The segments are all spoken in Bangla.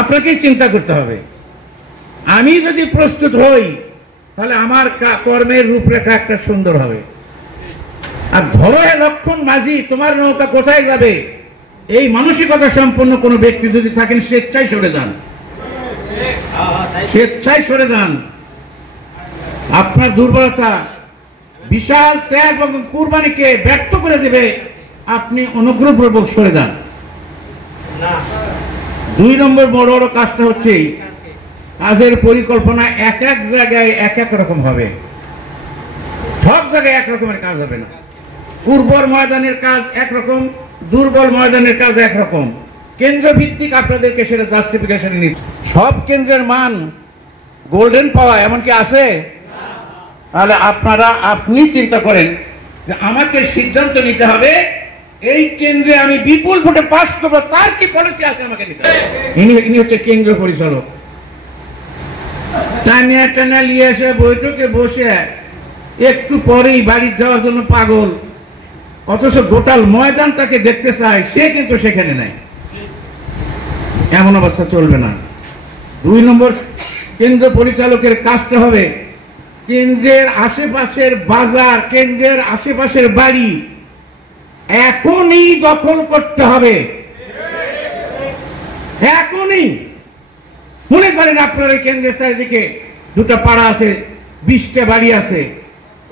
আপনাকেই চিন্তা করতে হবে। আমি যদি প্রস্তুত হই তাহলে আমার কর্মের রূপরেখা একটা সুন্দর হবে। আর ধরো লক্ষণ মাঝি, তোমার নৌকা কোথায় যাবে, এই মানসিকতা সম্পন্ন কোন ব্যক্তি যদি থাকেন, স্বেচ্ছায় সরে যান, স্বেচ্ছায় সরে যান। আপনার দুর্বলতা বিশাল ত্যাগ এবং কুরবানিকে ব্যর্থ করে দেবে, আপনি অনুগ্রহপূর্বক সরে যান। 2 নম্বর বড় বড় কাজটা হচ্ছে কাজের পরিকল্পনা এক এক জায়গায় এক এক রকম হবে, সব জায়গায় এক রকমের কাজ হবে না। উর্বর ময়দানের কাজ একরকম, দুর্বল ময়দানের কাজ একরকম। কেন্দ্র ভিত্তিক আপনাদেরকে সেটা জাস্টিফিকেশন নিচ্ছে। সব কেন্দ্রের মান গোল্ডেন পাওয়া এমন কি আছে? তাহলে আপনি চিন্তা করেন যে আমাকে সিদ্ধান্ত নিতে হবে এই কেন্দ্রে আমি বিপুল ভোটে পাস করবো, তার কি পলিসি আছে আমাকে নিতে হবে। ইনি হচ্ছে কেন্দ্র পরিচালক। টানা নিয়ে এসে বৈঠকে বসে একটু পরেই বাড়ি যাওয়ার জন্য পাগল, অথচ গোটাল ময়দান তাকে দেখতে চায়, সে কিন্তু সেখানে নাই। এমন অবস্থা চলবে না। 2 নম্বর কেন্দ্র পরিচালকের কাজটা হবে কেন্দ্রের আশেপাশের বাজার, কেন্দ্রের আশেপাশের বাড়ি এখনই দখল করতে হবে, এখনই। মনে করেন আপনার ওই কেন্দ্রের চারিদিকে 2টা পাড়া আছে, 20টা বাড়ি আছে,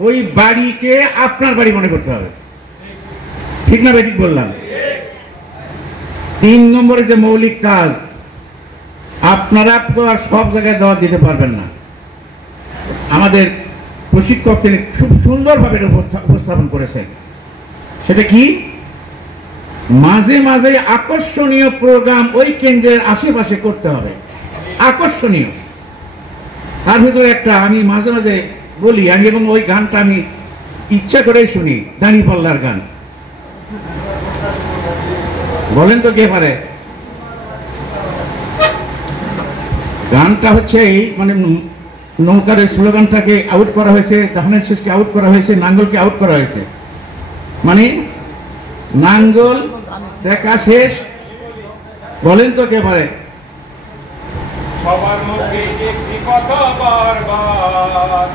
ওই বাড়িকে আপনার বাড়ি মনে করতে হবে। ঠিক না ঠিক বললাম? 3 নম্বরে যে মৌলিক কাজ, আপনারা তো আর সব জায়গায় দাওয়াত দিতে পারবেন না। আমাদের প্রশিক্ষক তিনি খুব সুন্দরভাবে উপস্থাপন করেছেন। সেটা কি? মাঝে মাঝে আকর্ষণীয় প্রোগ্রাম ওই কেন্দ্রের আশেপাশে করতে হবে, আকর্ষণীয়। তার ভিতরে একটা আমি মাঝে মাঝে বলি, এবং ওই গানটা আমি ইচ্ছা করেই শুনি, দাঁড়িপাল্লার গান। বলেন তো কে পারে? গানটা হচ্ছে মানে নৌকার স্লোগানটাকে আউট করা হয়েছে, জাহানের শেষকে আউট করা হয়েছে, নাঙ্গলকে আউট করা হয়েছে। মানে নাঙ্গল দেখা শেষ। বলেন তো কে পারে? সবার মুখে একটি কথা বারবার,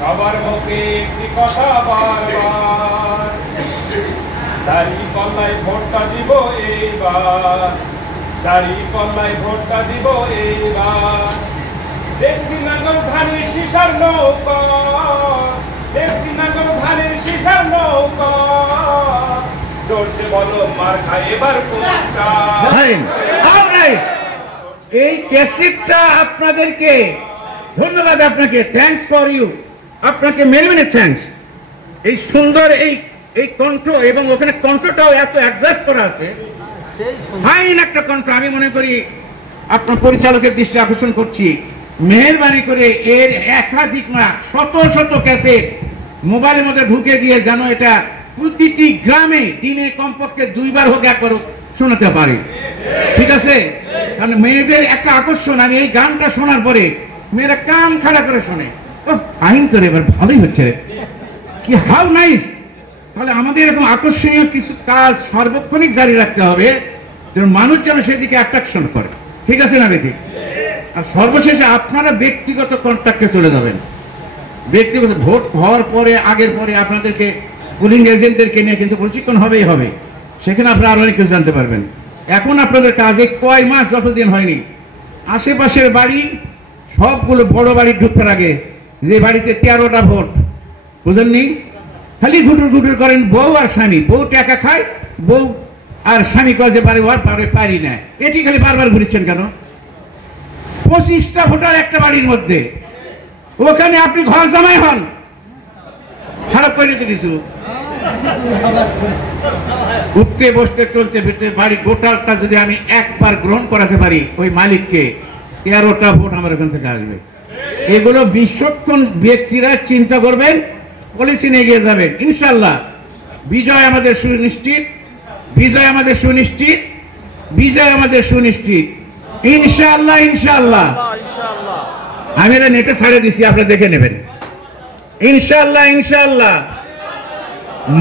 সবার মুখে একটি কথা বারবার, দাঁড়িপাল্লায় ভোটটা দিব এইবার, দাঁড়িপাল্লায় ভোটটা দিব এইবার। দেখছি নাঙ্গল ধানের শীষার নৌকা, দেখছি নাঙ্গল ধানের শীষার নৌকা, জোরসে বলো মার খায় এবার কোনটা। এই ক্যাসেটটা আপনাদেরকে ধন্যবাদ, আপনাকে থ্যাঙ্কস ফর ইউ, আপনাকে মেনি মেনি থ্যাঙ্কস। এই সুন্দর এই কণ্ঠ, এবং ওখানে কণ্ঠটাও এত অ্যাডজাস্ট করা আছে, ফাইন একটা কণ্ঠ। আমি মনে করি আপনার পরিচালকের দৃষ্টি আকর্ষণ করছি, মেহেরবানি করে এর একাধিক না শত শত ক্যাসেট মোবাইলের মধ্যে ঢুকে দিয়ে যেন এটা প্রতিটি গ্রামে দিনে কমপক্ষে 2 বার হোক 1 বার শোনাতে পারি। ঠিক আছে? কারণ মেয়েদের একটা আকর্ষণ, আমি এই গানটা শোনার পরে মেয়েরা কান খাড়া করে শোনে, ও ফাইন করে, এবার ভালোই হচ্ছে, কি হাউ নাইস। তাহলে আমাদের এরকম আকর্ষণীয় কিছু কাজ সার্বক্ষণিক জারি রাখতে হবে, যেন মানুষ যেন সেদিকে অ্যাট্রাকশন করে। ঠিক আছে না বেটি? আর সর্বশেষে আপনারা ব্যক্তিগত কন্ট্যাক্টে চলে যাবেন। ব্যক্তিগত ভোট হওয়ার পরে, আগের পরে আপনাদেরকে পুলিং এজেন্টদেরকে নিয়ে কিন্তু প্রশিক্ষণ হবেই হবে, সেখানে আপনারা আরো অনেক কিছু জানতে পারবেন। এখন আপনাদের কাজে কয় মাস, যতদিন হয়নি, আশেপাশের বাড়ি সবগুলো বড় বাড়ি ঢুকতে আগে যে বাড়িতে 13টা ভোট, বুঝেননি, খালি ঘুটুর ঘুটুর করেন বউ আর স্বামী, বউ টাকা খায়, বউ আর স্বামী কাজে পারে, ওর পারি না, এটি খালি বারবার ঘুরছেন কেন? 25টা ভোটার একটা বাড়ির মধ্যে, ওখানে আপনি ঘর জামাই হন, খারাপ করে দিতে কিছু উঠতে বসতে চলতে ফিরতে বাড়ি গোটালটা যদি আমি একবার গ্রহণ করাতে পারি ওই মালিককে, 13টা ভোট আমার ওখান থেকে আসবে। এগুলো বিচক্ষণ ব্যক্তিরা চিন্তা করবেন, পলিসি নিয়ে এগিয়ে যাবেন। ইনশাল্লাহ বিজয় আমাদের সুনিশ্চিত, বিজয় আমাদের সুনিশ্চিত, বিজয় আমাদের সুনিশ্চিত। ইনশাআল্লাহ ইনশাআল্লাহ। আমি এটা নেটে ছাড়ে দিছি, আপনারা দেখে নেবেন। ইনশাআল্লাহ ইনশাআল্লাহ।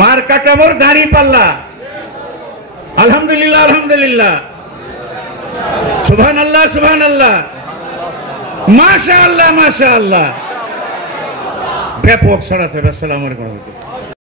মার্কা কামড় দাঁড়িপাল্লা। আলহামদুলিল্লাহ আলহামদুলিল্লাহ। সুবহানাল্লাহ সুবহানাল্লাহ, মাশাআল্লাহ মাশাআল্লাহ, ব্যাপক ছড়াতে। আসসালামু আলাইকুম।